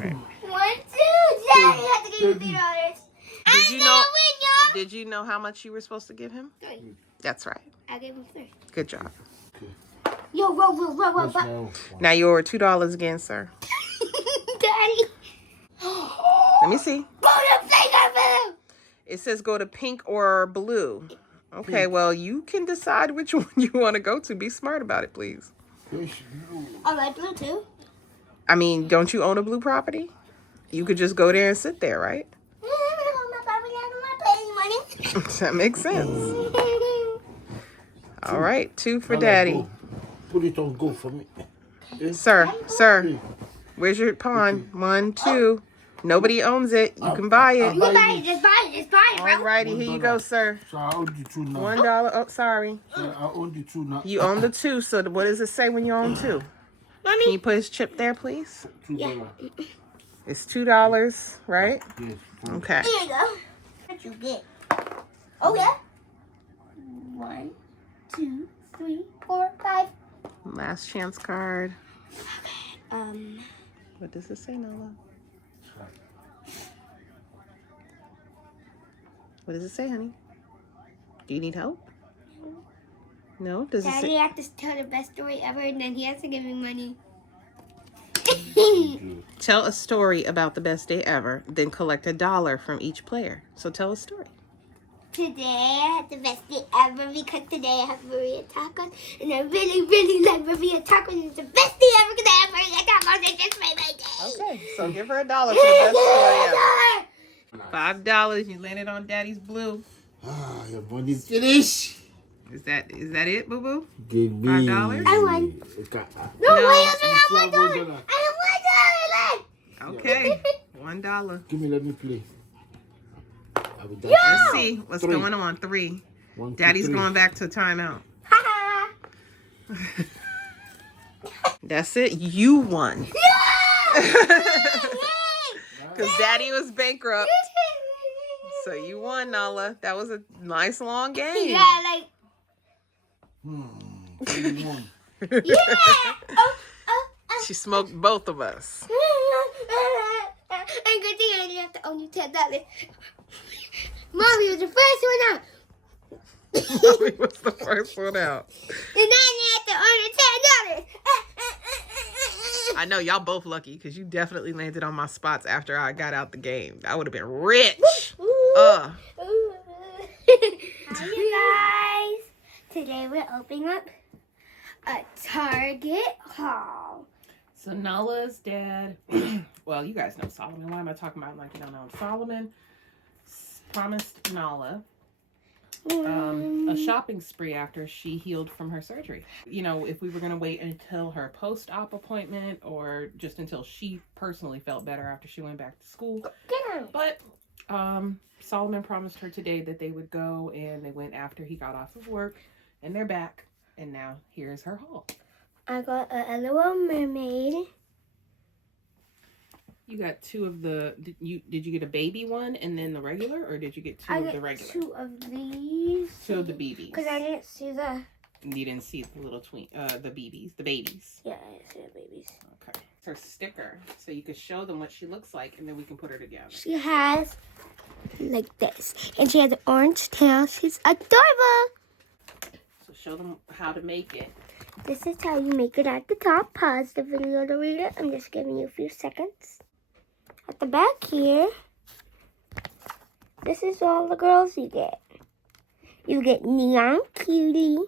right. 1, 2. Daddy had to give me $3. Did you know how much you were supposed to give him? 3. That's right. I gave him 3. Good job. Okay. Yo, roll. Now you owe $2 again, sir. Daddy. Let me see. Go to Playground. It says go to pink or blue. Okay, Pink. well, you can decide which one you want to go to. Be smart about it, please. I like blue too. I mean, don't you own a blue property? You could just go there and sit there, right? That makes sense. All right, 2 for Daddy. Go. Put it on go for me. Sir, where's your pawn? 1, 2. Nobody owns it. You can buy it. You buy it, just buy it, bro. Alrighty, here you go, sir. So I own the 2 now. $1. Oh, sorry. So I own the 2 now. You own the 2. So what does it say when you own 2? Mommy. Can you put his chip there, please? $2. It's $2, right? Yes. Okay. Here you go. What you get? Oh yeah. 1, 2, 3, 4, 5. Last chance card. Okay. What does it say, Nalla? What does it say, honey? Do you need help? No? Does it Daddy say? had to tell the best story ever, and then he has to give me money. Tell a story about the best day ever, then collect $1 from each player. So tell a story. Today I had the best day ever because today I have Maria tacos, and I really like Maria tacos. It's the best day ever because I have Maria tacos. It just made my day. Okay, so give her $1 for the best story ever. $5. You landed on Daddy's blue. Your money's finished. Is that it, boo boo? Give me. $5? I won. Okay. No, No. wait, I You have still have $1. $1. I have $1 left. Okay, $1. Give me, let me play. I will Let's see what's 3. going on. 3. 1, 2, Daddy's 3. going back to timeout. Ha That's it. You won. ha. Because Daddy was bankrupt. So you won, Nalla. That was a nice long game. Yeah, like. You won. Yeah. She smoked both of us. And good thing I didn't have to owe you $10. Mommy was the first one out. Mommy was the first one out. And then you have to earn $10. I know y'all both lucky because you definitely landed on my spots after I got out the game. I would have been rich. Hi, you guys. Today we're opening up a Target haul. So Nalla'S dad, well, you guys know Solomon. Why am I talking about him like you don't know him? Solomon promised Nalla a shopping spree after she healed from her surgery. You know, if we were going to wait until her post-op appointment or just until she personally felt better after she went back to school. But Solomon promised her today that they would go, and they went after he got off of work, and they're back. And now here's her haul. I got a LOL mermaid. You got 2 of the. Did you get a baby one and then the regular, or did you get 2 of the regular? 2 of these. 2 of the BBs. Because I didn't see the. You didn't see the little the BBs, the babies. Yeah, I didn't see the babies. Okay. It's her sticker, so you could show them what she looks like, and then we can put her together. She has like this, and she has an orange tail. She's adorable. So show them how to make it. This is how you make it at the top. Pause the video to read it. I'm just giving you a few seconds. At the back here, this is all the girls you get. You get Neon Cutie.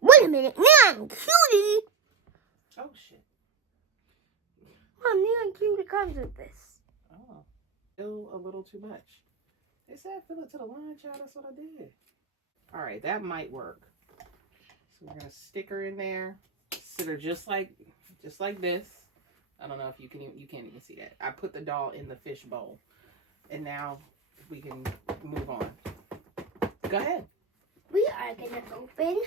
Wait a minute, Neon Cutie? Oh, shit. Mom, Neon Cutie comes with this. Oh. Still a little too much. They said fill it to the line, child. That's what I did. All right, that might work. So we're going to stick her in there. Sit her just like this. I don't know if you can't even see that. I put the doll in the fish bowl. And now we can move on. Go ahead. We are going to open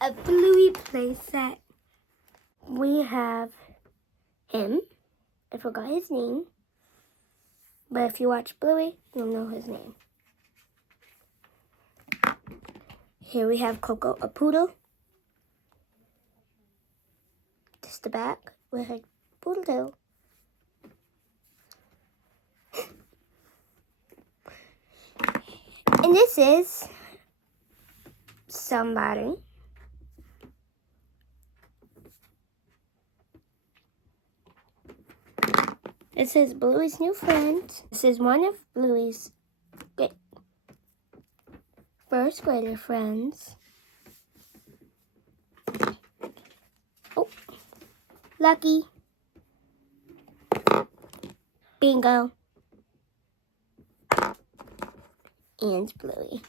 a Bluey playset. We have him. I forgot his name. But if you watch Bluey, you'll know his name. Here we have Coco, a poodle. This is the back with her poodle tail. And this is somebody. This is Bluey's new friend. This is one of Bluey's first grader friends. Oh, Lucky. Bingo. And Bluey.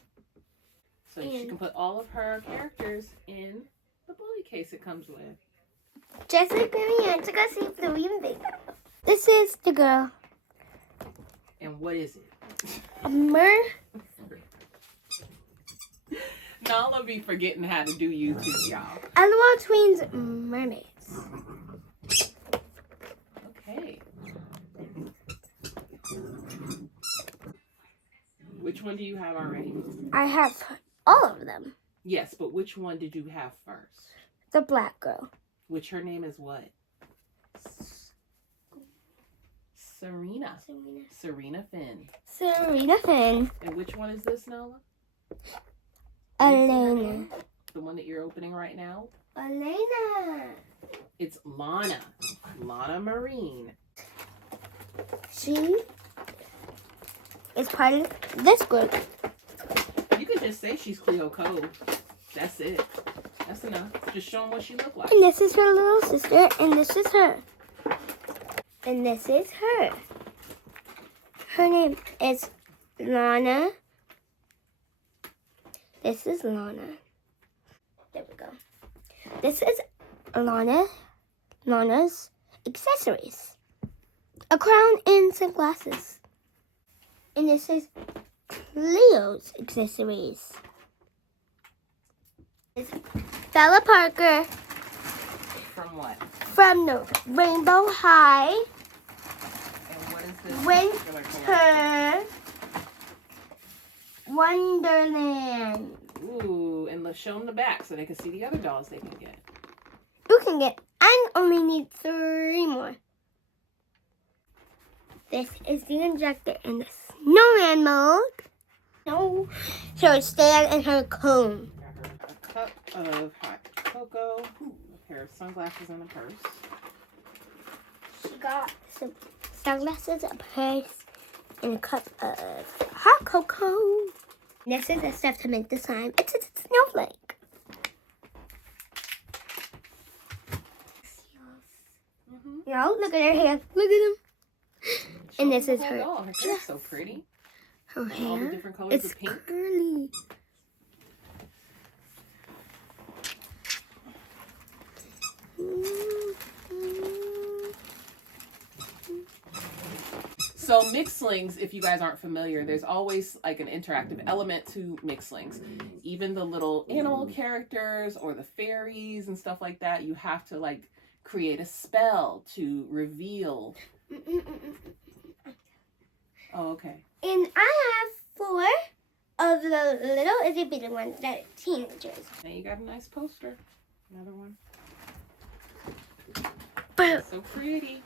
So she can put all of her characters in the Bluey case it comes with. Just like Bluey and to go see Bluey and Bingo. This is the girl. And what is it? A mermaid. Nalla be forgetting how to do YouTube, y'all. LOL Twins mermaids. Okay. Which one do you have already? I have all of them. Yes, but which one did you have first? The black girl. Which her name is what? Serena. Serena Finn. Serena Finn. And which one is this, Nalla? Elena. The one that you're opening right now? Elena. It's Lana. Lana Marine. She is part of this group. You could just say she's Cleo Code. That's it. That's enough. Just show them what she looked like. And this is her little sister, and this is her. And this is her. Her name is Lana. This is Lana. There we go. This is Lana's accessories. A crown and sunglasses. And this is Cleo's accessories. This is Bella Parker From what? from the Rainbow High And what is this? Winter Wonderland. Ooh, and let's show them the back so they can see the other dolls they can get. You can get, I only need 3 more. This is the injector in the snowman mode. No, her stand and her cone. Got her a cup of hot cocoa, a pair of sunglasses, and a purse. She got some sunglasses, a purse, and a cup of hot cocoa. This is the stuff to make the slime. It's a snowflake. No, look at her hair. Look at them. And this is her. Oh, her hair's so pretty. Her All the hair. different colors It's of pink. curly. So mixlings, if you guys aren't familiar, there's always like an interactive element to mixlings. Even the little animal characters or the fairies and stuff like that, you have to like create a spell to reveal. Oh, okay. And I have 4 of the little itty bitty ones that are teenagers. Now you got a nice poster. Another one. But So pretty.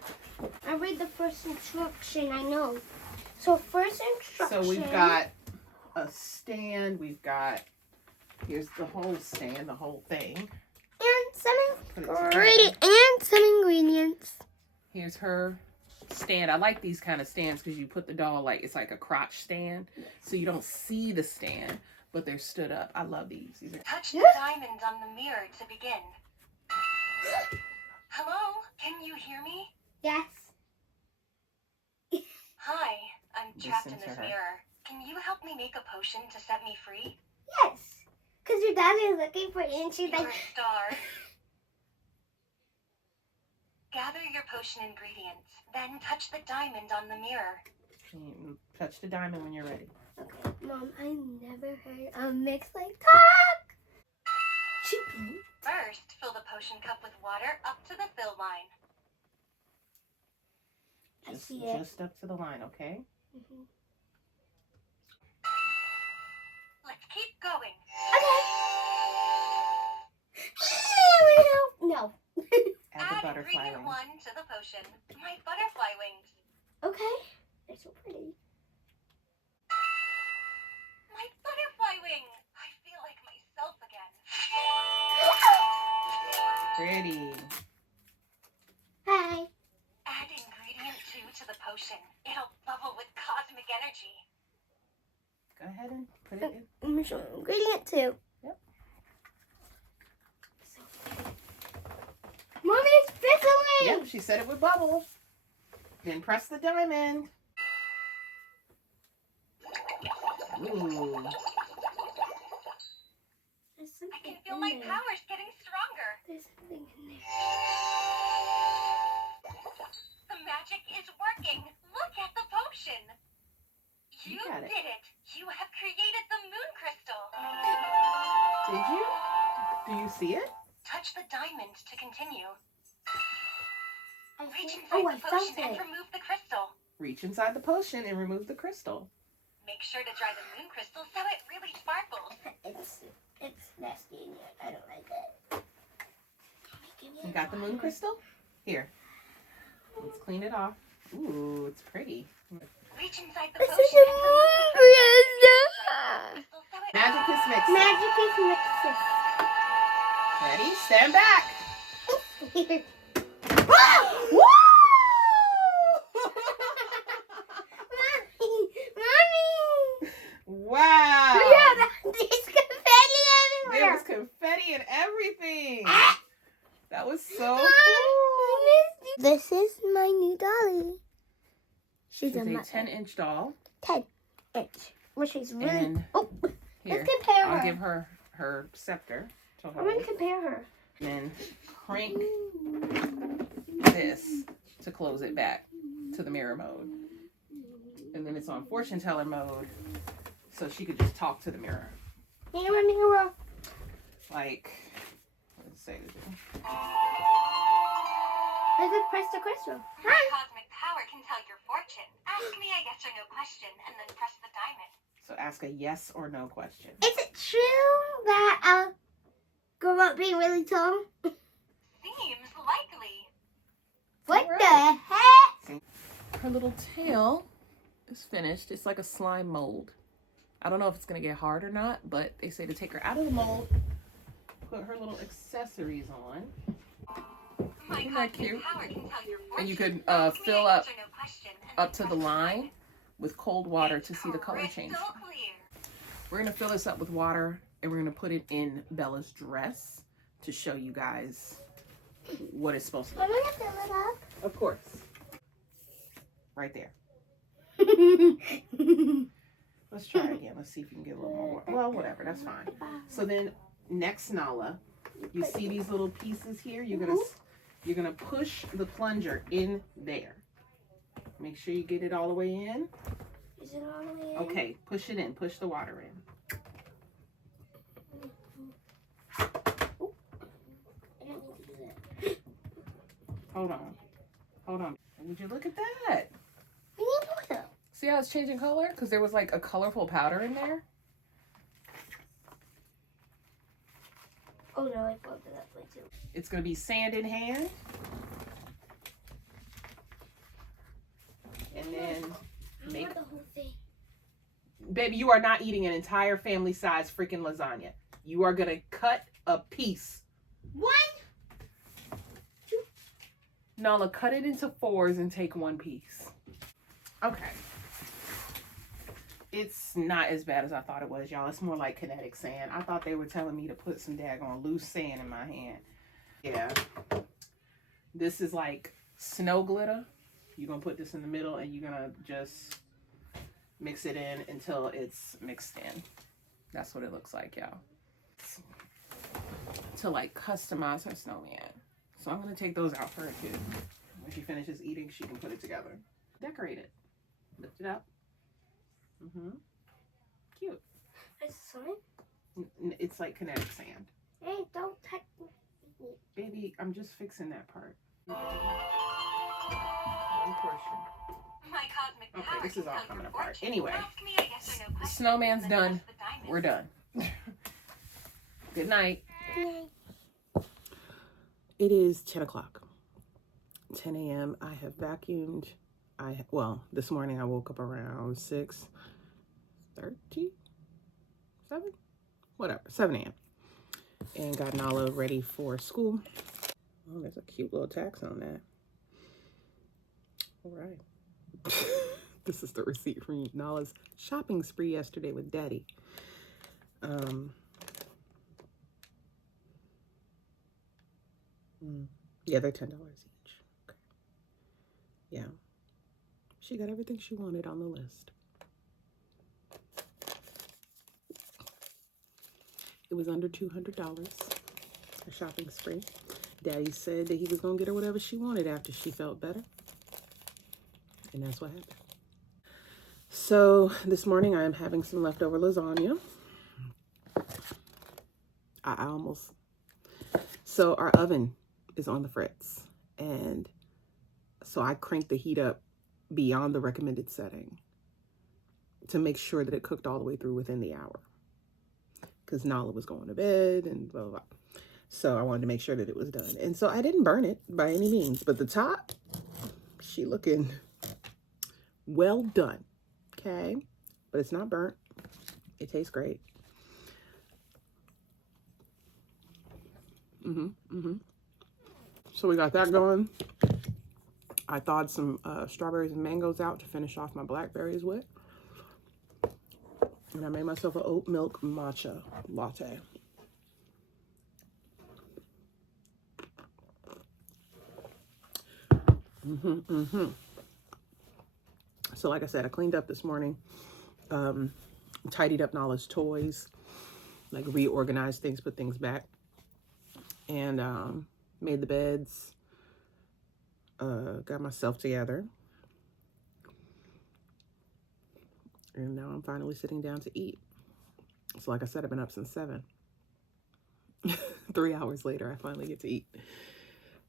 I read the first instruction, I know. So first instruction. So we've got a stand. We've got, here's the whole stand, the whole thing. And some Put it together. ingredients. Here's her stand. I like these kind of stands because you put the doll like, it's like a crotch stand. So you don't see the stand, but they're stood up. I love these. These are Touch the diamond on the mirror to begin. Hello? Can you hear me? Yes. Hi, I'm trapped Listen in to this her. mirror. Can you help me make a potion to set me free? Yes. Because your dad is looking for you and she's You're like, a star. Gather your potion ingredients, then touch the diamond on the mirror. touch the diamond when you're ready. okay, Mom, I never heard a mix like talk. First, fill the potion cup with water up to the fill line. I see it. Just up to the line, okay? Mhm. Let's keep going. Okay. No. Add the Add butterfly ingredient ring. 1 to the potion. My butterfly wings. Okay. They're so pretty. My butterfly wing! I feel like myself again. Pretty. Hi. Add ingredient 2 to the potion. It'll bubble with cosmic energy. Go ahead and put it in. I'm gonna show you ingredient 2. Yep. Mommy's fizzling. Yep, she said it would bubble. Then press the diamond. Ooh. There's I something can feel in my there. powers getting stronger. There's something in there. The magic is working. Look at the potion. You got it. did it. You have created the moon crystal. Did you? Do you see it? Touch the diamond to continue. I Reach think- inside oh, I the potion felt and it. remove the crystal. Reach inside the potion and remove the crystal. Make sure to dry the moon crystal so it really sparkles. It's nasty in here. I don't like it. You got the moon crystal? Here. Let's clean it off. Ooh, it's pretty. Reach inside the This potion is a and remove moon the crystal so it Magic is mixing. Magic is mixing. Ready? Stand back. Woo! Mommy! Wow. Yeah, there's confetti There everywhere. was confetti and everything. Ah! That was so Mom, cool. this is my new dolly. She's It's a a mother. 10-inch doll. 10-inch. Which is really. And Oh, here, let's compare her. I'll give her her scepter to I'm hold. going to compare her. And then crank this to close it back to the mirror mode. And then it's on fortune teller mode, so she could just talk to the mirror. Here, my mirror. Like, let's say, Let's just press the crystal. My cosmic power can tell your fortune. Ask me a yes or no question and then press the diamond. so ask a yes or no question. Is it true that I'll grow up being really tall? Seems likely. What Alright. the heck? Her little tail is finished. It's like a slime mold. I don't know if it's gonna get hard or not, but they say to take her out of the mold, put her little accessories on. My Isn't that cosmic cute? power can tell your fortune. And you could Ask me a fill up yes or no question and up then to the press line diamond. with cold water to It's see the color change. crystal clear. We're gonna fill this up with water and we're gonna put it in Bella's dress to show you guys what it's supposed to I'm look going to fill it like. Of course. Right there. up. Let's try again. Let's see if you can get a little more water. Well, whatever, that's fine. So then next, Nala, you see these little pieces here? You're gonna push the plunger in there. Make sure you get it all the way in. Is it all the way in? Okay, push it in. Push the water in. I don't need to do that. Hold on. Hold on. Would you look at that? I need oil. See how it's changing color? Because there was like a colorful powder in there. Oh no, I filled it up way too. It's going to be sand in hand. And then I make... want the whole thing. Baby, you are not eating an entire family size freaking lasagna. You are going to cut a piece. One. Nala, cut it into 4s and take 1 piece. Okay. It's not as bad as I thought it was, y'all. It's more like kinetic sand. I thought they were telling me to put some daggone loose sand in my hand. Yeah. This is like snow glitter. You're going to put this in the middle and you're going to just mix it in until it's mixed in. That's what it looks like, y'all. To like customize her snowman. So I'm going to take those out for her too. When she finishes eating, she can put it together. Decorate it. Lift it up. Cute. Is it slime? It's like kinetic sand. Hey, don't touch me. Baby, I'm just fixing that part. One portion. My cosmic Okay, power this is can all tell coming your apart. fortune. Anyway, Ask me a yes or no the question snowman's and then done. press the diamond. We're done. Good night. It is 10 o'clock. 10 a.m. I have vacuumed. Well, this morning I woke up around 6:30. 7? Whatever, 7 a.m. And got Nala ready for school. Oh, there's a cute little tax on that. All right. This is the receipt from Nala's shopping spree yesterday with Daddy. Yeah, they're $10 each. Okay. Yeah. She got everything she wanted on the list. It was under $200, a shopping spree. Daddy said that he was going to get her whatever she wanted after she felt better. And that's what happened. So this morning I am having some leftover lasagna. So our oven is on the fritz. And so I cranked the heat up beyond the recommended setting to make sure that it cooked all the way through within the hour. Because Nala was going to bed and blah, blah, blah. So I wanted to make sure that it was done. And so I didn't burn it by any means. But the top, she looking well done. Okay. But it's not burnt. It tastes great. So we got that going. I thawed some strawberries and mangoes out to finish off my blackberries with. And I made myself an oat milk matcha latte. So like I said, I cleaned up this morning, tidied up Nalla'S toys, like reorganized things, put things back, and made the beds, got myself together. And now I'm finally sitting down to eat. So like I said, I've been up since 7. 3 hours later, I finally get to eat.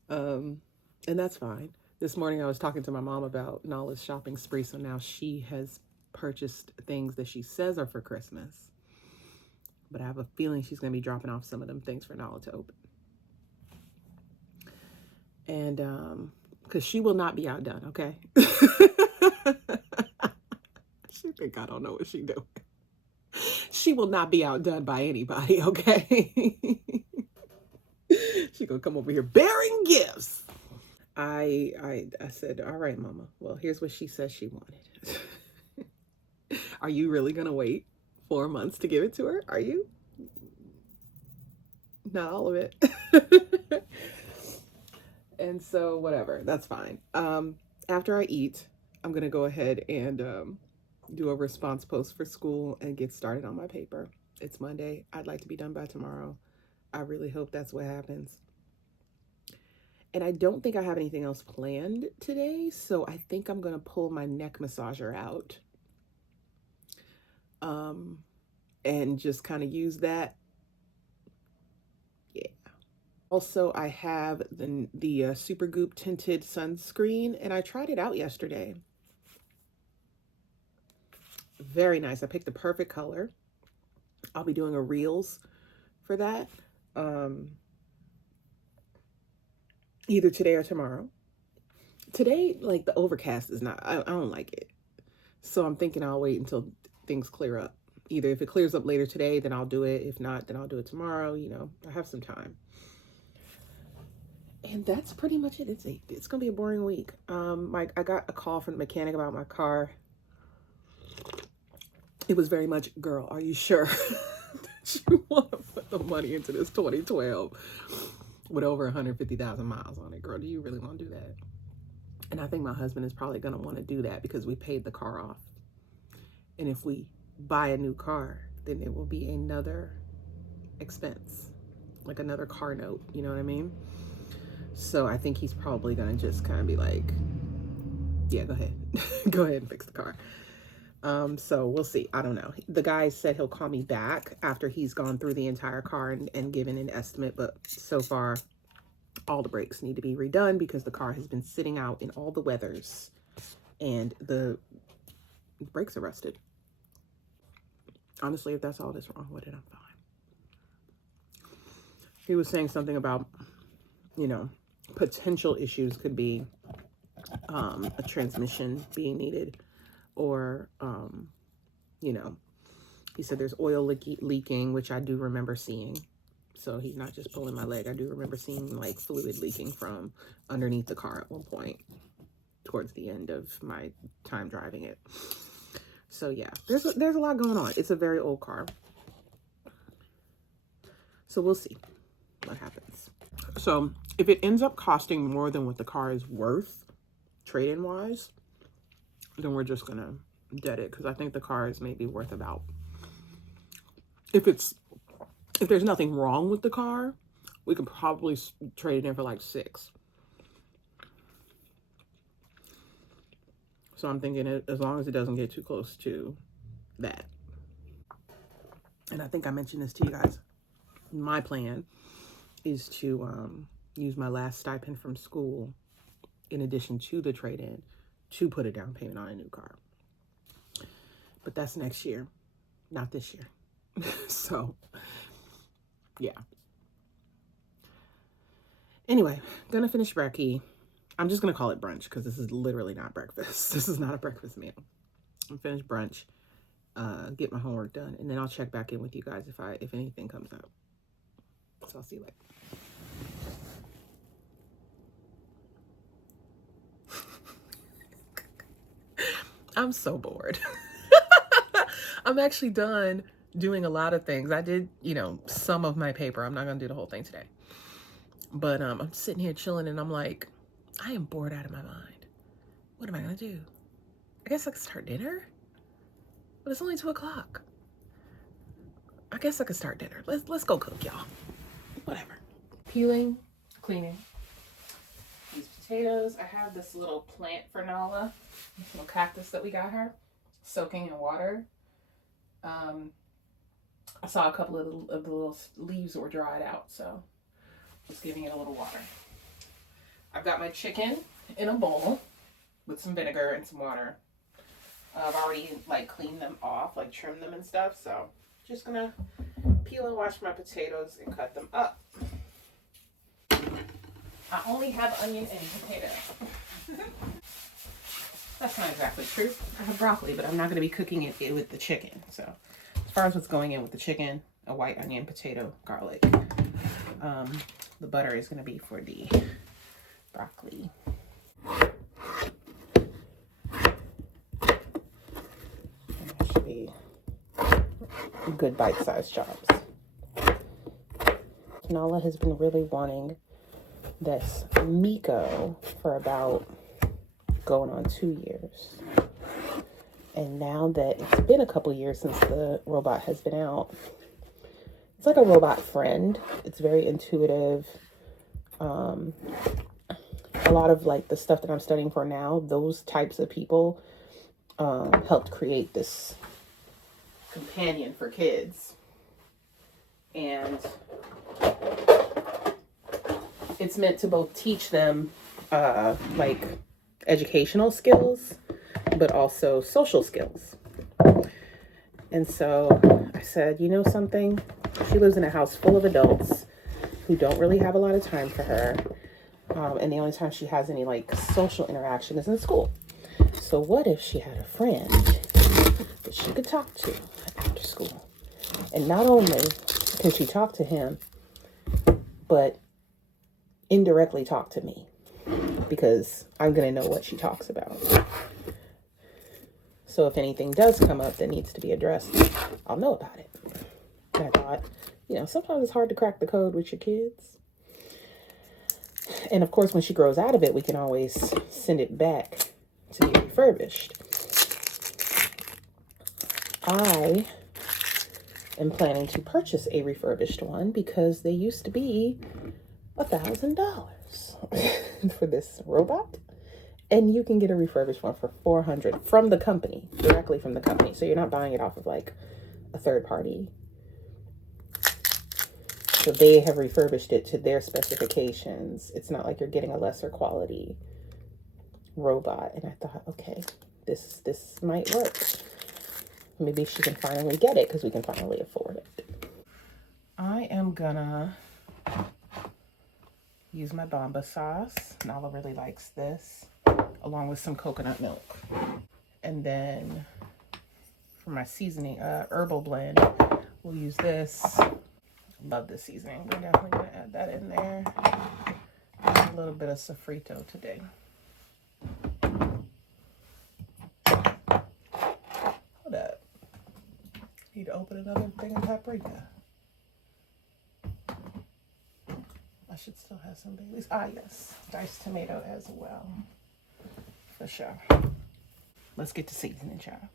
And that's fine. This morning I was talking to my mom about Nalla'S shopping spree. So now she has purchased things that she says are for Christmas. But I have a feeling she's going to be dropping off some of them things for Nalla to open. And because she will not be outdone, okay? She think I don't know what she doing. She will not be outdone by anybody, okay? She gonna come over here bearing gifts. I said, all right, Mama. Well, here's what she says she wanted. Are you really gonna wait 4 months to give it to her? Are you? Not all of it. And so whatever, that's fine. After I eat, I'm gonna go ahead and do a response post for school and get started on my paper. It's Monday. I'd like to be done by tomorrow. I really hope that's what happens. And I don't think I have anything else planned today, so I think I'm gonna pull my neck massager out and just kind of use that. Yeah. Also, I have the Supergoop tinted sunscreen, and I tried it out yesterday. Very nice. I picked the perfect color. I'll be doing a Reels for that. Either today or tomorrow. Today, like, the overcast is not, I don't like it. So I'm thinking I'll wait until things clear up. Either if it clears up later today, then I'll do it. If not, then I'll do it tomorrow. You know, I have some time. And that's pretty much it. It's gonna be a boring week. I got a call from the mechanic about my car. It was very much, girl, are you sure that you want to put the money into this 2012 with over 150,000 miles on it? Girl, do you really want to do that? And I think my husband is probably going to want to do that because we paid the car off. And if we buy a new car, then it will be another expense, like another car note, you know what I mean? So I think he's probably going to just kind of be like, yeah, go ahead. Go ahead and fix the car. So we'll see. I don't know. The guy said he'll call me back after he's gone through the entire car and given an estimate. But so far, all the brakes need to be redone because the car has been sitting out in all the weathers and the brakes are rusted. Honestly, if that's all that's wrong with it, I'm fine. He was saying something about, you know, potential issues could be a transmission being needed or, you know, He said there's oil leaking, which I do remember seeing. So he's not just pulling my leg. I do remember seeing like fluid leaking from underneath the car at one point towards the end of my time driving it. So yeah, there's a lot going on. It's a very old car. So we'll see what happens. So if it ends up costing more than what the car is worth, trade-in wise, then we're just gonna dead it, because I think the car is maybe worth about, if there's nothing wrong with the car, we could probably trade it in for like 6. So I'm thinking as long as it doesn't get too close to that. And I think I mentioned this to you guys. My plan is to use my last stipend from school in addition to the trade-in to put a down payment on a new car. But that's next year, not this year. So, yeah. Anyway, gonna finish brekkie. I'm just gonna call it brunch because this is literally not breakfast. This is not a breakfast meal. I'm finish brunch, get my homework done, and then I'll check back in with you guys if anything comes up. So I'll see you later. I'm so bored. I'm actually done doing a lot of things. I did, some of my paper. I'm not gonna do the whole thing today. But I'm sitting here chilling and I'm like, I am bored out of my mind. What am I gonna do? I guess I could start dinner? But it's only 2 o'clock. I guess I could start dinner. Let's go cook, y'all. Whatever. Peeling, cleaning. These potatoes. I have this little plant for Nala, this little cactus that we got her, soaking in water. I saw a couple of the little leaves were dried out, so just giving it a little water. I've got my chicken in a bowl with some vinegar and some water. I've already cleaned them off, trimmed them and stuff, so just gonna peel and wash my potatoes and cut them up. I only have onion and potato. That's not exactly true. I have broccoli, but I'm not going to be cooking it with the chicken. So as far as what's going in with the chicken, a white onion, potato, garlic. The butter is going to be for the broccoli. And that should be good bite-sized chops. Nala has been really wanting this Miko for about going on 2 years. And now that it's been a couple years since the robot has been out, it's like a robot friend. It's very intuitive. A lot of the stuff that I'm studying for now, those types of people helped create this companion for kids. And it's meant to both teach them educational skills, but also social skills. And so I said, you know something? She lives in a house full of adults who don't really have a lot of time for her. And the only time she has any social interaction is in school. So what if she had a friend that she could talk to after school? And not only can she talk to him, but indirectly talk to me, because I'm going to know what she talks about. So if anything does come up that needs to be addressed, I'll know about it. And I thought, sometimes it's hard to crack the code with your kids. And of course, when she grows out of it, we can always send it back to be refurbished. I am planning to purchase a refurbished one because they used to be $1,000 for this robot, and you can get a refurbished one for $400 from the company, directly from the company. So you're not buying it off of a third party. So they have refurbished it to their specifications. It's not like you're getting a lesser quality robot. And I thought, okay, this might work. Maybe she can finally get it because we can finally afford it. I am gonna use my Bomba sauce. Nala really likes this, along with some coconut milk. And then for my seasoning, herbal blend. We'll use this. Love this seasoning. We're definitely gonna add that in there. A little bit of sofrito today. Hold up. Need to open another thing of paprika. I should still have some Baileys. Ah, yes. Diced tomato as well. For sure. Let's get to seasoning, child.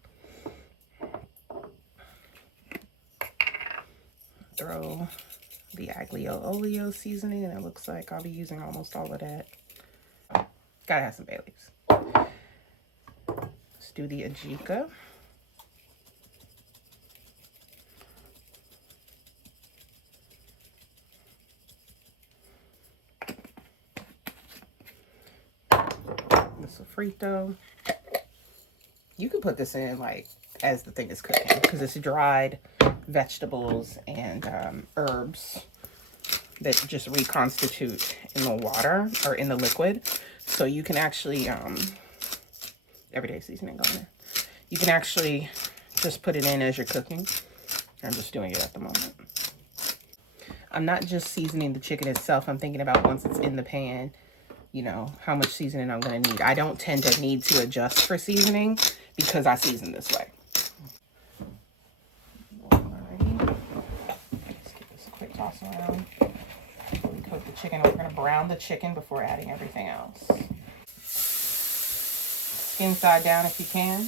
Throw the aglio olio seasoning, and it looks like I'll be using almost all of that. Gotta have some Baileys. Let's do the ajika. The sofrito. You can put this in like as the thing is cooking because it's dried vegetables and herbs that just reconstitute in the water or in the liquid. So you can actually, everyday seasoning on there. You can actually just put it in as you're cooking. I'm just doing it at the moment. I'm not just seasoning the chicken itself. I'm thinking about once it's in the pan, you know, how much seasoning I'm going to need. I don't tend to need to adjust for seasoning because I season this way. Alrighty. Let's give this a quick toss around. We cook the chicken. We're going to brown the chicken before adding everything else. Skin side down if you can.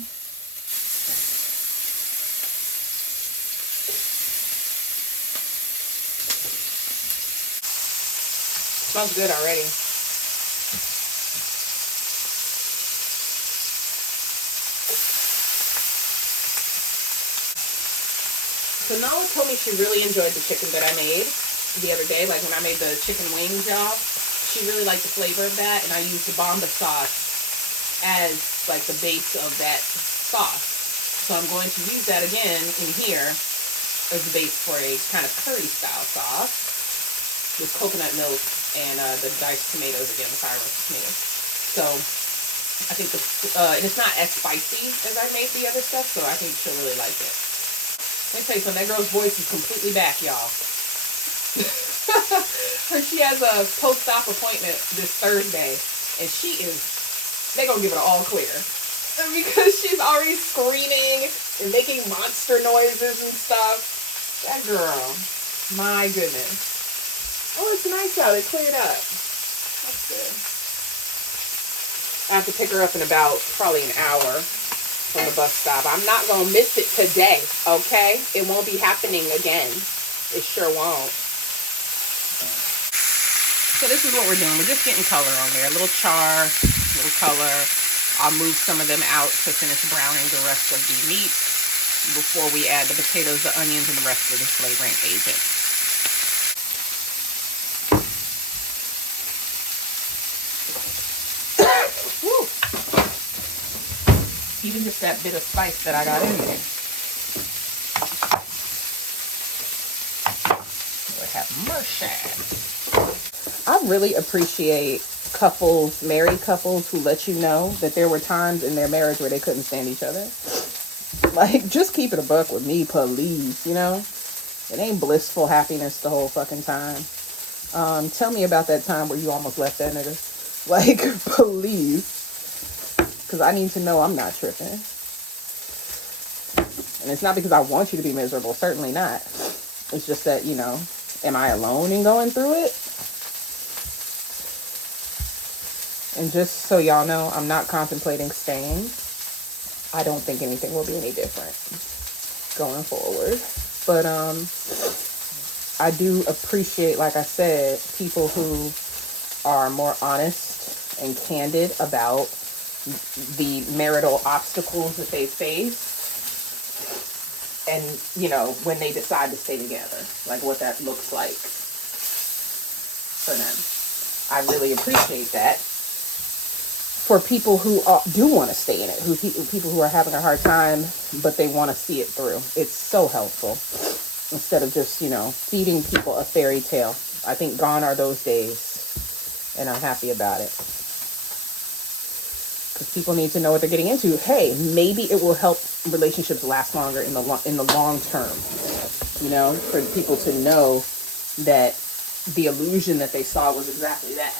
Smells good already. So Nala told me she really enjoyed the chicken that I made the other day. Like when I made the chicken wings, y'all. She really liked the flavor of that. And I used the bomba sauce as like the base of that sauce. So I'm going to use that again in here as the base for a kind of curry style sauce with coconut milk and the diced tomatoes again, the fire roasted tomatoes. So I think and it's not as spicy as I made the other stuff, so I think she'll really like it. Let me tell you something, that girl's voice is completely back, y'all. She has a post-op appointment this Thursday, and they're gonna give it an all clear. Because she's already screaming and making monster noises and stuff. That girl, my goodness. Oh, it's nice out, it cleared up. That's good. I have to pick her up in about probably an hour from the bus stop. I'm not going to miss it today, okay? It won't be happening again. It sure won't. So this is what we're doing. We're just getting color on there. A little char, a little color. I'll move some of them out to finish browning the rest of the meat before we add the potatoes, the onions, and the rest of the flavoring agent. Woo. Even just that bit of spice that I got in there. Lord have mercy. I really appreciate couples, married couples, who let you know that there were times in their marriage where they couldn't stand each other. Like, just keep it a buck with me, please, you know? It ain't blissful happiness the whole fucking time. Tell me about that time where you almost left that nigga. Like, please. Because I need to know I'm not tripping. And it's not because I want you to be miserable. Certainly not. It's just that, you know, am I alone in going through it? And just so y'all know, I'm not contemplating staying. I don't think anything will be any different going forward. But I do appreciate, like I said, people who are more honest and candid about the marital obstacles that they face. And, you know, when they decide to stay together, like what that looks like for them. I really appreciate that. For people who do want to stay in it, people who are having a hard time, but they want to see it through. It's so helpful. Instead of just, you know, feeding people a fairy tale. I think gone are those days. And I'm happy about it. because people need to know what they're getting into. Hey, maybe it will help relationships last longer in the long term. You know, for people to know that the illusion that they saw was exactly that.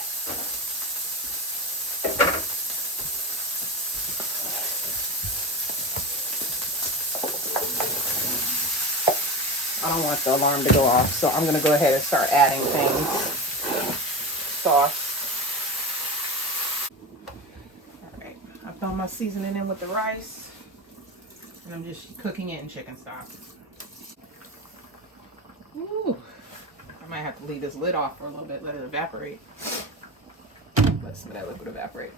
I don't want the alarm to go off, so I'm going to go ahead and start adding things. Sauce. Alright, I throw my seasoning in with the rice, and I'm just cooking it in chicken stock. Ooh, I might have to leave this lid off for a little bit, let it evaporate. Let some of that liquid evaporate.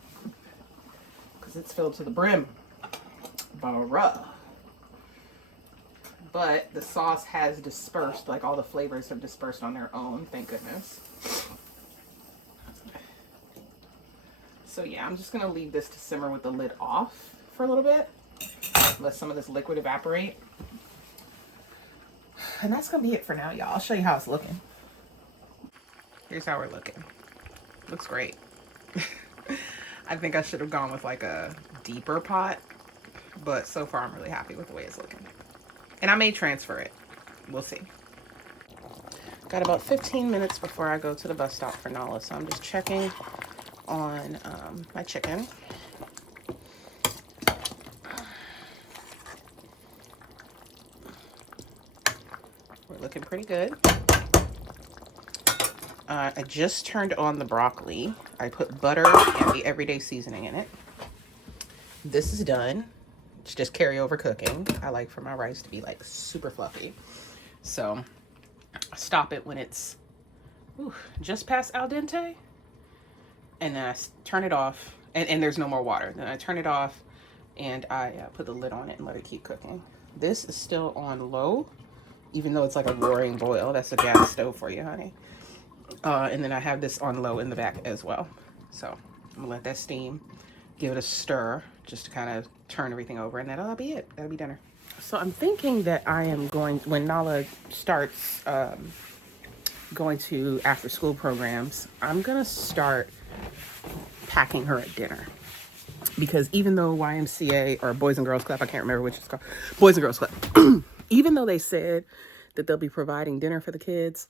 Because it's filled to the brim. Bruh. But the sauce has dispersed, like all the flavors have dispersed on their own, thank goodness. So yeah, I'm just gonna leave this to simmer with the lid off for a little bit. Let some of this liquid evaporate. And that's gonna be it for now, y'all. I'll show you how it's looking. Here's how we're looking. Looks great. I think I should have gone with like a deeper pot, but so far I'm really happy with the way it's looking. And I may transfer it. We'll see. Got about 15 minutes before I go to the bus stop for Nalla'S, so I'm just checking on my chicken. We're looking pretty good. I just turned on the broccoli. I put butter and the everyday seasoning in it. This is done. It's just carryover cooking. I like for my rice to be like super fluffy. So I stop it when it's just past al dente. And then I turn it off. And there's no more water. Then I turn it off and I put the lid on it and let it keep cooking. This is still on low, even though it's like a roaring boil. That's a gas stove for you, honey. And then I have this on low in the back as well. So I'm gonna let that steam, give it a stir, just to kind of turn everything over, and that'll be it. That'll be dinner. So I'm thinking that I am going, when Nala starts going to after school programs, I'm gonna start packing her at dinner. Because even though YMCA or Boys and Girls Club, I can't remember which it's called, Boys and Girls Club, even though they said that they'll be providing dinner for the kids,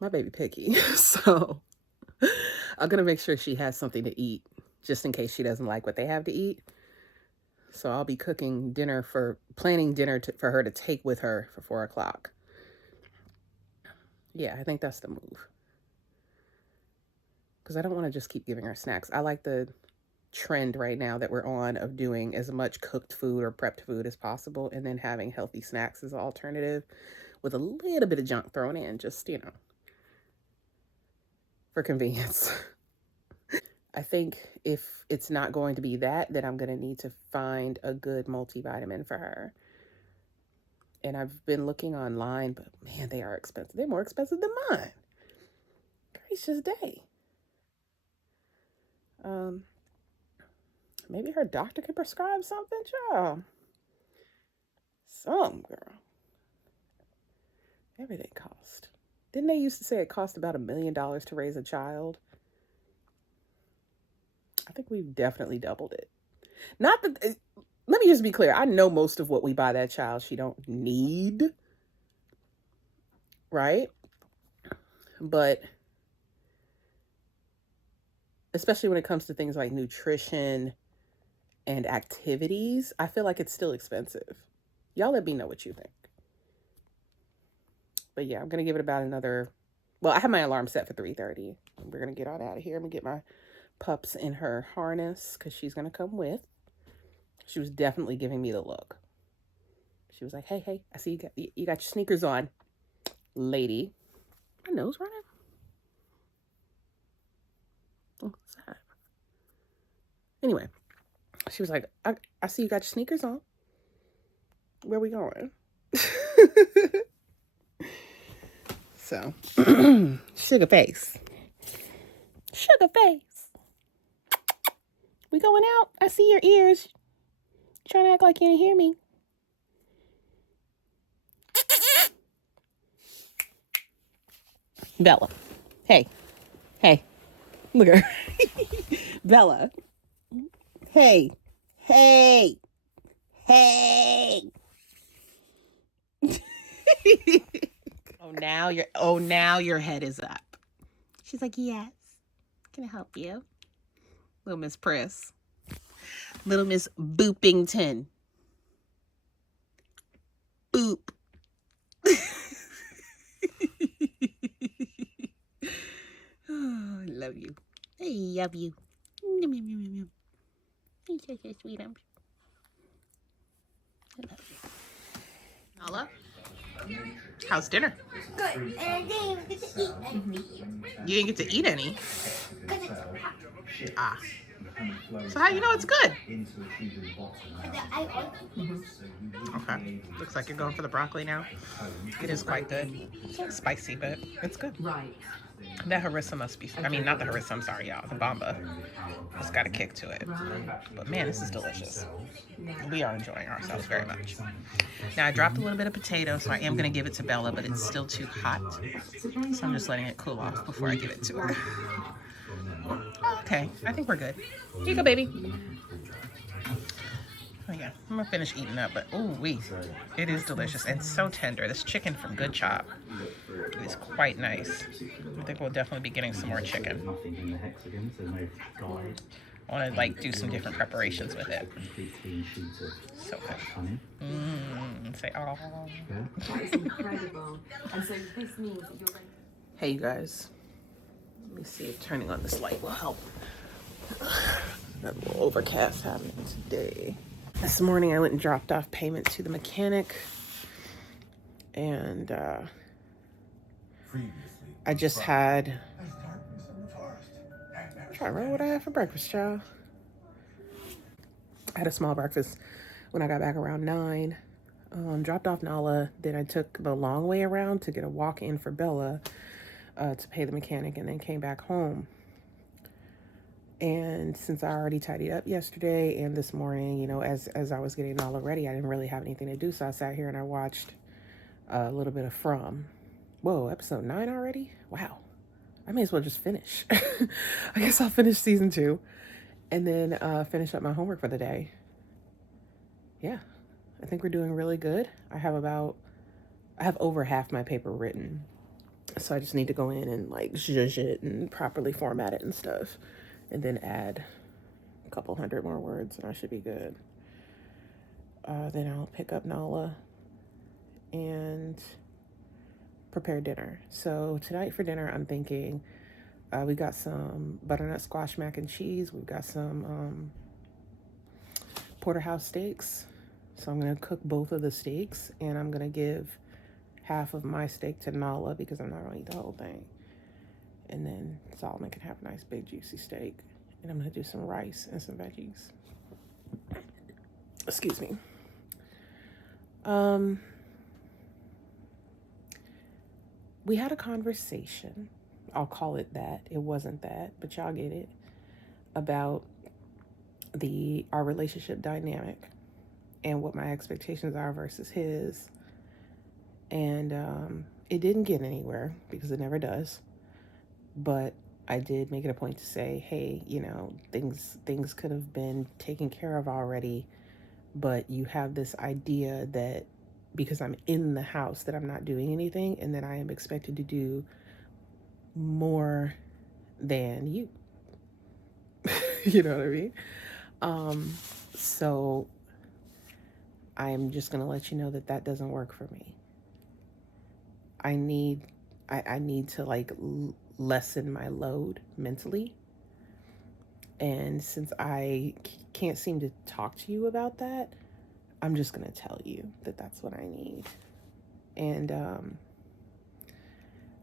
my baby picky. So I'm going to make sure she has something to eat just in case she doesn't like what they have to eat. So I'll be cooking dinner planning dinner for her to take with her for 4 o'clock. Yeah, I think that's the move. Because I don't want to just keep giving her snacks. I like the trend right now that we're on of doing as much cooked food or prepped food as possible, and then having healthy snacks as an alternative with a little bit of junk thrown in, just, you know, for convenience. I think if it's not going to be that, then I'm going to need to find a good multivitamin for her. And I've been looking online, but man, they are expensive. They're more expensive than mine. Gracious day. Maybe her doctor could prescribe something, child. Some girl. Everything cost. Didn't they used to say it cost about $1 million to raise a child? I think we've definitely doubled it. Not that, let me just be clear. I know most of what we buy that child she don't need. Right? But especially when it comes to things like nutrition and activities, I feel like it's still expensive. Y'all let me know what you think. But yeah, I'm going to give it about another, well, I have my alarm set for 3:30. We're going to get on out of here. I'm going to get my pups in her harness because she's going to come with. She was definitely giving me the look. She was like, hey, I see you got your sneakers on, lady. My nose running? Oh, what's that? Anyway, she was like, I see you got your sneakers on. Where we going? So, sugar face. We going out? I see your ears. You trying to act like you didn't hear me. Bella. Hey. Look at her. Bella. Hey. Hey. Hey. now your head is up. She's like, yes. Can I help you? Little Miss Press. Little Miss Boopington. Boop. Oh, I love you. I love you. You're so sweet. I love you. Nala, how's dinner? Good. And I didn't even get to eat anything. You didn't get to eat any. Because it's hot. Ah. So how you know it's good? I like it. Okay. Looks like you're going for the broccoli now. It is quite good. It's a little spicy, but it's good. Right. That harissa must be, I mean, not the harissa, I'm sorry, y'all. The bamba. It's got a kick to it. But man, this is delicious. We are enjoying ourselves very much. Now, I dropped a little bit of potato, so I am going to give it to Bella, but it's still too hot. So I'm just letting it cool off before I give it to her. Okay, I think we're good. Here you go, baby. Oh yeah, I'm gonna finish eating that, but it is delicious and so tender. This chicken from Good Chop is quite nice. I think we'll definitely be getting some more chicken. I want to like do some different preparations with it. So good. Say oh. That is incredible. And so this means that you're going to... Hey you guys, let me see if turning on this light will help. Got a little overcast happening today. This morning I went and dropped off payment to the mechanic, and I just had, I'm trying to remember what I had for breakfast, child. I had a small breakfast when I got back around 9. Dropped off Nala, then I took the long way around to get a walk-in for Bella to pay the mechanic, and then came back home. And since I already tidied up yesterday and this morning, you know, as I was getting Nala ready, I didn't really have anything to do. So I sat here and I watched a little bit of From. Whoa, episode 9 already? Wow. I may as well just finish. I guess I'll finish season 2 and then finish up my homework for the day. Yeah, I think we're doing really good. I have over half my paper written. So I just need to go in and like zhuzh it and properly format it and stuff. And then add a couple hundred more words and I should be good. Then I'll pick up Nala and prepare dinner. So tonight for dinner, I'm thinking we got some butternut squash mac and cheese. We've got some porterhouse steaks. So I'm going to cook both of the steaks, and I'm going to give half of my steak to Nala because I'm not going to eat the whole thing. And then Solomon can have a nice big juicy steak. And I'm going to do some rice and some veggies. Excuse me. We had a conversation. I'll call it that. It wasn't that, but y'all get it. About our relationship dynamic and what my expectations are versus his. And it didn't get anywhere because it never does. But I did make it a point to say, hey, you know, things could have been taken care of already, but you have this idea that because I'm in the house that I'm not doing anything, and that I am expected to do more than you. You know what I mean? So I'm just going to let you know that doesn't work for me. I need to like lessen my load mentally. And since I can't seem to talk to you about that, I'm just going to tell you that that's what I need. And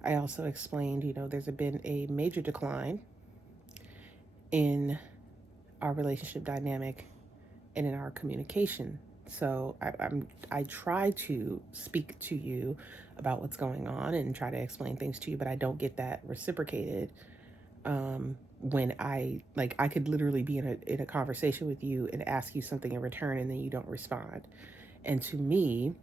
I also explained, you know, there's been a major decline in our relationship dynamic and in our communication. So I try to speak to you about what's going on and try to explain things to you, but I don't get that reciprocated. When I could literally be in a conversation with you and ask you something in return, and then you don't respond. And to me,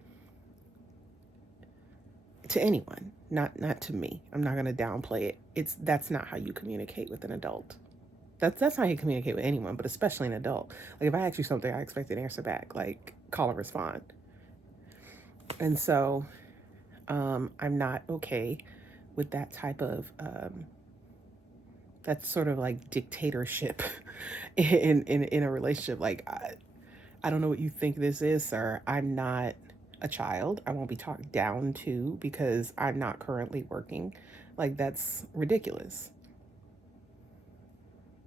to anyone, not to me, I'm not going to downplay it. That's not how you communicate with an adult. That's how you communicate with anyone, but especially an adult. Like if I ask you something, I expect an answer back, like call and respond. And so I'm not okay with that type of that's sort of like dictatorship in a relationship. Like I don't know what you think this is, sir. I'm not a child. I won't be talked down to because I'm not currently working. Like that's ridiculous.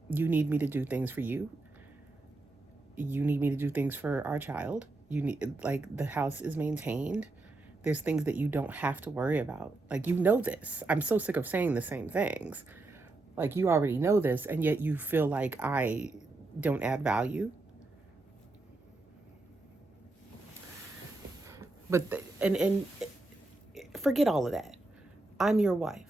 You need me to do things for you. You need me to do things for our child. You need, like, the house is maintained. There's things that you don't have to worry about. Like, you know this. I'm so sick of saying the same things. Like, you already know this, and yet you feel like I don't add value. But and forget all of that. I'm your wife.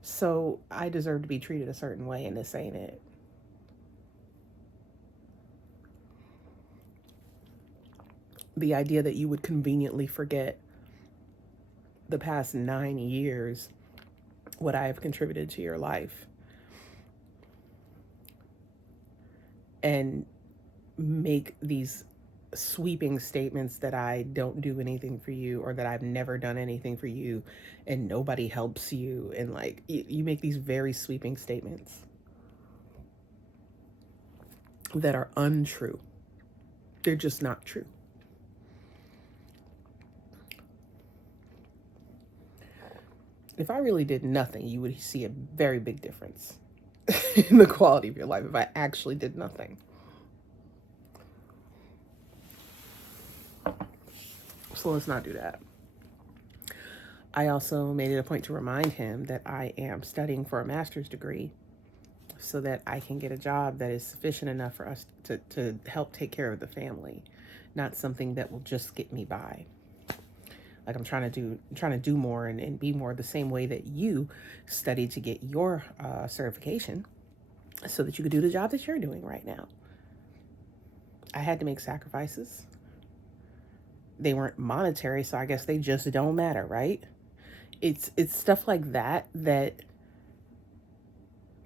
So I deserve to be treated a certain way, and this ain't it. The idea that you would conveniently forget the past 9 years, what I have contributed to your life, and make these sweeping statements that I don't do anything for you, or that I've never done anything for you, and nobody helps you, and like you make these very sweeping statements that are untrue. They're just not true. If I really did nothing, you would see a very big difference in the quality of your life if I actually did nothing. So let's not do that. I also made it a point to remind him that I am studying for a master's degree so that I can get a job that is sufficient enough for us to help take care of the family, not something that will just get me by. Like I'm trying to do more and be more the same way that you studied to get your certification so that you could do the job that you're doing right now. I had to make sacrifices. They weren't monetary, so I guess they just don't matter, right? It's stuff like that that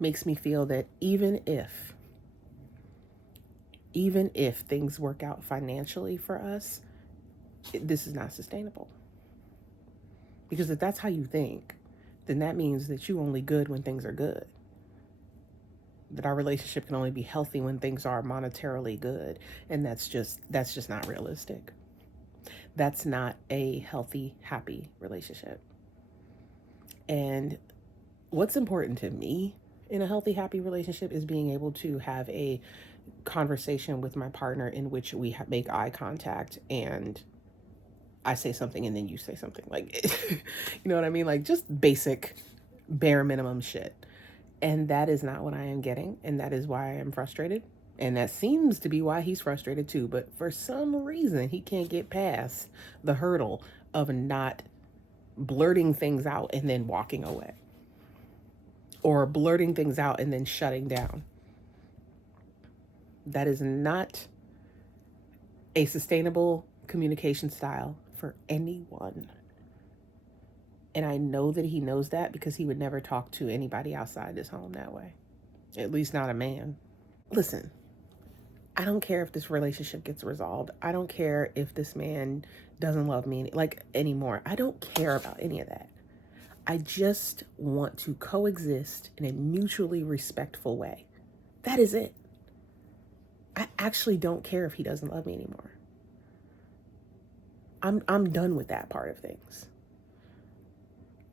makes me feel that even if things work out financially for us, this is not sustainable. Because if that's how you think, then that means that you're only good when things are good. That our relationship can only be healthy when things are monetarily good. And that's just not realistic. That's not a healthy, happy relationship. And what's important to me in a healthy, happy relationship is being able to have a conversation with my partner in which we make eye contact and I say something and then you say something. Like, you know what I mean? Like just basic, bare minimum shit. And that is not what I am getting. And that is why I am frustrated. And that seems to be why he's frustrated too. But for some reason, he can't get past the hurdle of not blurting things out and then walking away. Or blurting things out and then shutting down. That is not a sustainable communication style for anyone. And I know that he knows that because he would never talk to anybody outside this home that way. At least not a man. Listen, I don't care if this relationship gets resolved. I don't care if this man doesn't love me anymore. I don't care about any of that. I just want to coexist in a mutually respectful way. That is it. I actually don't care if he doesn't love me anymore. I'm done with that part of things.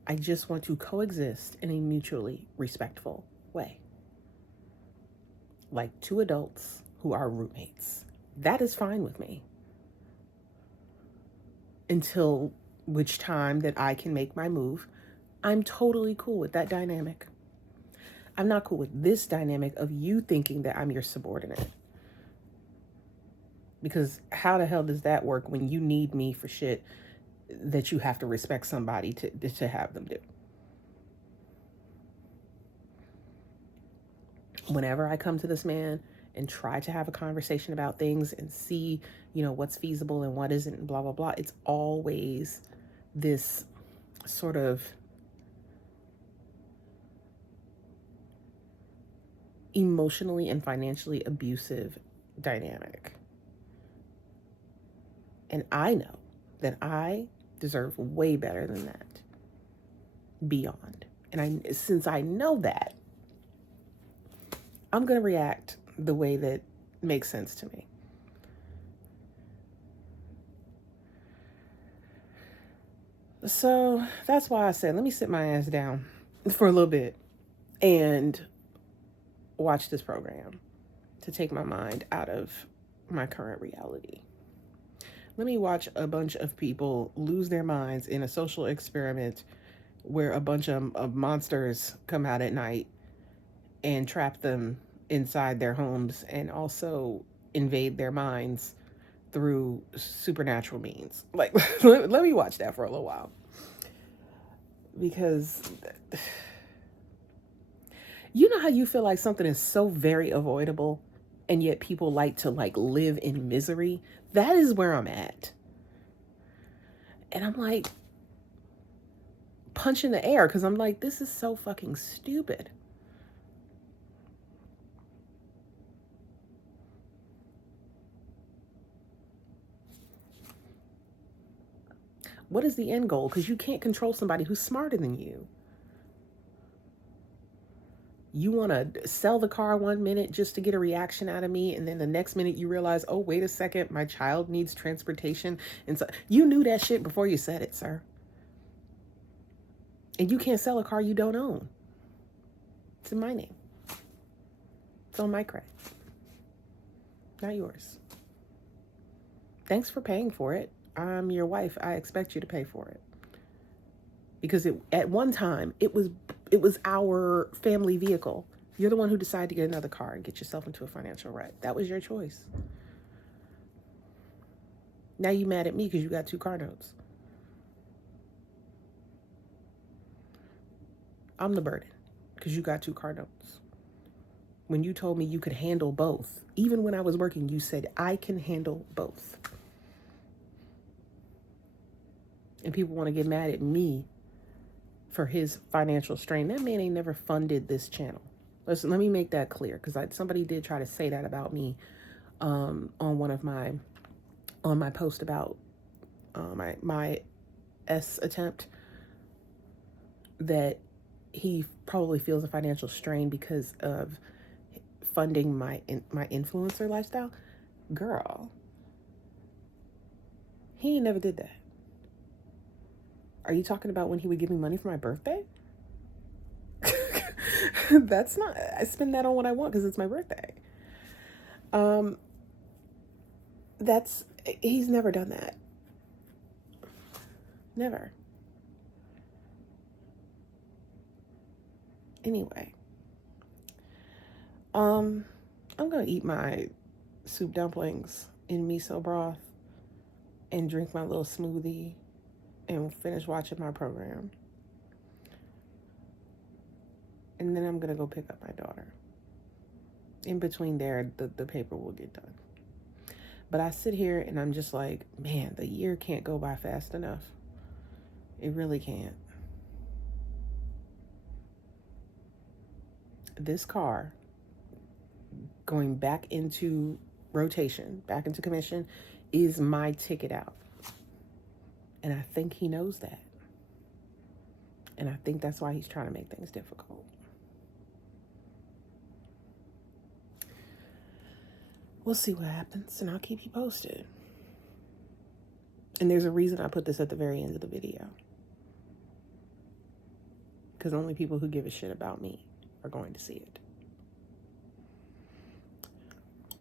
I just want to coexist in a mutually respectful way. Like two adults who are roommates. That is fine with me. Until which time that I can make my move, I'm totally cool with that dynamic. I'm not cool with this dynamic of you thinking that I'm your subordinate. Because how the hell does that work when you need me for shit that you have to respect somebody to have them do? Whenever I come to this man and try to have a conversation about things and see, what's feasible and what isn't and blah, blah, blah, it's always this sort of emotionally and financially abusive dynamic. And I know that I deserve way better than that. Beyond. And since I know that, I'm going to react the way that makes sense to me. So that's why I said, let me sit my ass down for a little bit and watch this program to take my mind out of my current reality. Let me watch a bunch of people lose their minds in a social experiment where a bunch of monsters come out at night and trap them inside their homes and also invade their minds through supernatural means. Like, let me watch that for a little while. Because you know how you feel like something is so very avoidable and yet people like to like live in misery? That is where I'm at. And I'm like punching the air because I'm like, this is so fucking stupid. What is the end goal? Because you can't control somebody who's smarter than you. You want to sell the car 1 minute just to get a reaction out of me. And then the next minute you realize, oh, wait a second, my child needs transportation. And so you knew that shit before you said it, sir. And you can't sell a car you don't own. It's in my name. It's on my credit. Not yours. Thanks for paying for it. I'm your wife. I expect you to pay for it. Because at one time, it was our family vehicle. You're the one who decided to get another car and get yourself into a financial wreck. That was your choice. Now you mad at me because you got 2 car notes. I'm the burden because you got 2 car notes. When you told me you could handle both, even when I was working, you said, I can handle both. And people want to get mad at me for his financial strain. That man ain't never funded this channel. Listen, let me make that clear, because somebody did try to say that about me on my post about my S attempt, that he probably feels a financial strain because of funding my influencer lifestyle. Girl, he ain't never did that. Are you talking about when he would give me money for my birthday? That's not, I spend that on what I want because it's my birthday. He's never done that. Never. Anyway. I'm going to eat my soup dumplings in miso broth and drink my little smoothie and finish watching my program. And then I'm going to go pick up my daughter. In between there, the paper will get done. But I sit here and I'm just like, man, the year can't go by fast enough. It really can't. This car going back into rotation, back into commission, is my ticket out. And I think he knows that. And I think that's why he's trying to make things difficult. We'll see what happens, and I'll keep you posted. And there's a reason I put this at the very end of the video. Because only people who give a shit about me are going to see it.